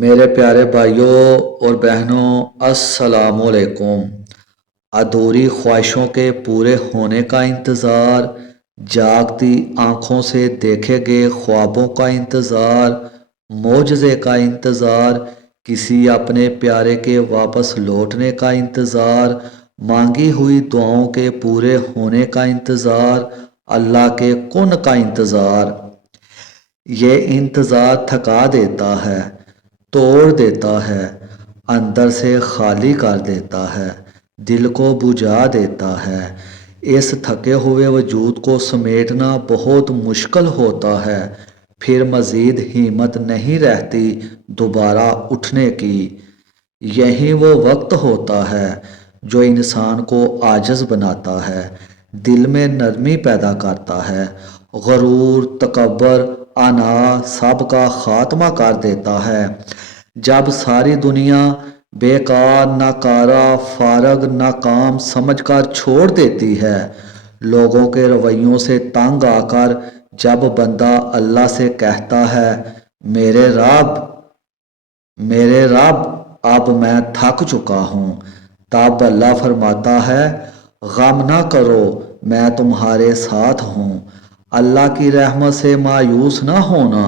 میرے پیارے بھائیوں اور بہنوں، السلام علیکم۔ ادھوری خواہشوں کے پورے ہونے کا انتظار، جاگتی آنکھوں سے دیکھے گئے خوابوں کا انتظار، معجزے کا انتظار، کسی اپنے پیارے کے واپس لوٹنے کا انتظار، مانگی ہوئی دعاؤں کے پورے ہونے کا انتظار، اللہ کے کن کا انتظار۔ یہ انتظار تھکا دیتا ہے، توڑ دیتا ہے، اندر سے خالی کر دیتا ہے، دل کو بجھا دیتا ہے۔ اس تھکے ہوئے وجود کو سمیٹنا بہت مشکل ہوتا ہے، پھر مزید ہمت نہیں رہتی دوبارہ اٹھنے کی۔ یہی وہ وقت ہوتا ہے جو انسان کو عاجز بناتا ہے، دل میں نرمی پیدا کرتا ہے، غرور، تکبر، انا سب کا خاتمہ کر دیتا ہے۔ جب ساری دنیا بیکار، ناکارہ، فارغ، ناکام سمجھ کر چھوڑ دیتی ہے، لوگوں کے رویوں سے تنگ آ کر جب بندہ اللہ سے کہتا ہے، میرے رب، میرے رب، اب میں تھک چکا ہوں، تب اللہ فرماتا ہے، غم نہ کرو، میں تمہارے ساتھ ہوں۔ اللہ کی رحمت سے مایوس نہ ہونا،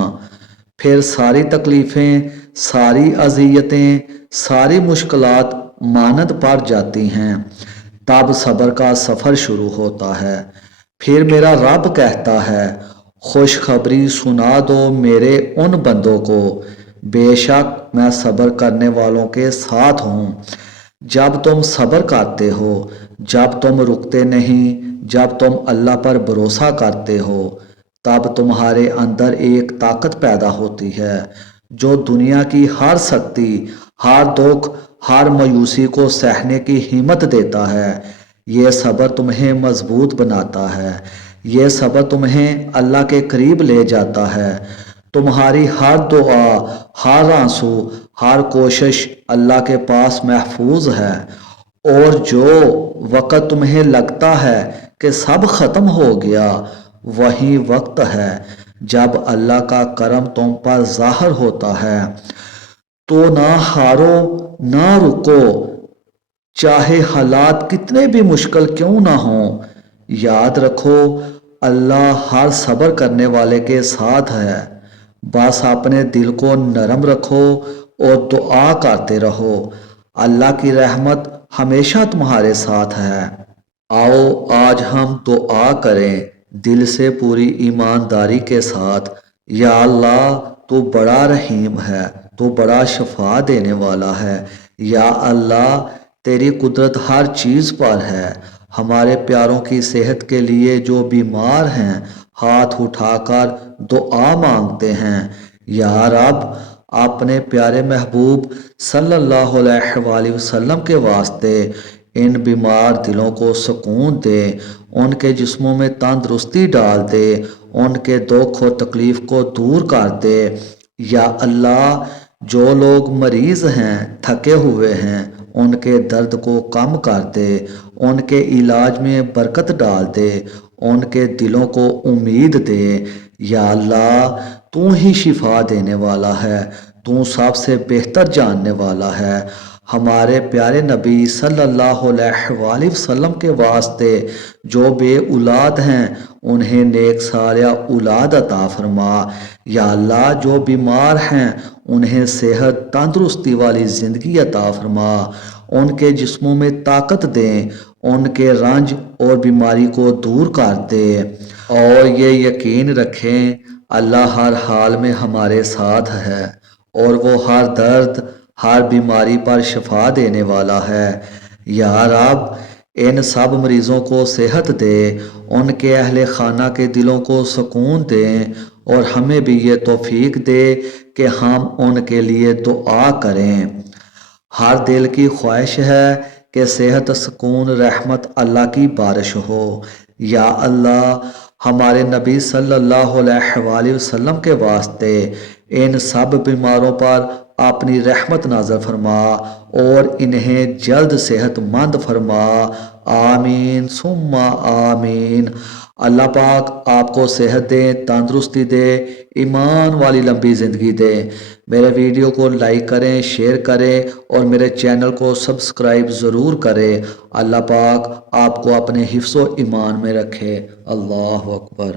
پھر ساری تکلیفیں، ساری اذیتیں، ساری مشکلات مانند پڑ جاتی ہیں، تب صبر کا سفر شروع ہوتا ہے۔ پھر میرا رب کہتا ہے، خوشخبری سنا دو میرے ان بندوں کو، بے شک میں صبر کرنے والوں کے ساتھ ہوں۔ جب تم صبر کرتے ہو، جب تم رکتے نہیں، جب تم اللہ پر بھروسہ کرتے ہو، تب تمہارے اندر ایک طاقت پیدا ہوتی ہے جو دنیا کی ہر سختی، ہر دکھ، ہر مایوسی کو سہنے کی ہمت دیتا ہے۔ یہ صبر تمہیں مضبوط بناتا ہے، یہ صبر تمہیں اللہ کے قریب لے جاتا ہے۔ تمہاری ہر دعا، ہر آنسو، ہر کوشش اللہ کے پاس محفوظ ہے، اور جو وقت تمہیں لگتا ہے کہ سب ختم ہو گیا، وہی وقت ہے جب اللہ کا کرم تم پر ظاہر ہوتا ہے۔ تو نہ ہارو، نہ رکو، چاہے حالات کتنے بھی مشکل کیوں نہ ہوں۔ یاد رکھو، اللہ ہر صبر کرنے والے کے ساتھ ہے۔ بس اپنے دل کو نرم رکھو اور دعا کرتے رہو، اللہ کی رحمت ہمیشہ تمہارے ساتھ ہے۔ آؤ آج ہم دعا کریں دل سے پوری ایمانداری کے ساتھ۔ یا اللہ، تو بڑا رحیم ہے، تو بڑا شفا دینے والا ہے۔ یا اللہ، تیری قدرت ہر چیز پر ہے۔ ہمارے پیاروں کی صحت کے لیے جو بیمار ہیں، ہاتھ اٹھا کر دعا مانگتے ہیں۔ یا رب، اپنے پیارے محبوب صلی اللہ علیہ وآلہ وسلم کے واسطے ان بیمار دلوں کو سکون دے، ان کے جسموں میں تندرستی ڈال دے، ان کے دکھ اور تکلیف کو دور کر دے۔ یا اللہ، جو لوگ مریض ہیں، تھکے ہوئے ہیں، ان کے درد کو کم کر دے، ان کے علاج میں برکت ڈال دے، ان کے دلوں کو امید دے۔ یا اللہ، تو ہی شفا دینے والا ہے، تو سب سے بہتر جاننے والا ہے۔ ہمارے پیارے نبی صلی اللہ علیہ وآلہ وسلم کے واسطے جو بے اولاد ہیں، انہیں نیک صالح اولاد عطا فرما۔ یا اللہ، جو بیمار ہیں، انہیں صحت، تندرستی والی زندگی عطا فرما، ان کے جسموں میں طاقت دے، ان کے رنج اور بیماری کو دور کر دے، اور یہ یقین رکھیں اللہ ہر حال میں ہمارے ساتھ ہے، اور وہ ہر درد، ہر بیماری پر شفا دینے والا ہے۔ یا رب، ان سب مریضوں کو صحت دے، ان کے اہل خانہ کے دلوں کو سکون دے، اور ہمیں بھی یہ توفیق دے کہ ہم ان کے لیے دعا کریں۔ ہر دل کی خواہش ہے کہ صحت، سکون، رحمت اللہ کی بارش ہو۔ یا اللہ، ہمارے نبی صلی اللہ علیہ وآلہ وسلم کے واسطے ان سب بیماروں پر اپنی رحمت نازل فرما اور انہیں جلد صحت مند فرما۔ آمین ثم آمین۔ اللہ پاک آپ کو صحت دے، تندرستی دے، ایمان والی لمبی زندگی دے۔ میرے ویڈیو کو لائک کریں، شیئر کریں اور میرے چینل کو سبسکرائب ضرور کریں۔ اللہ پاک آپ کو اپنے حفظ و ایمان میں رکھے۔ اللہ اکبر۔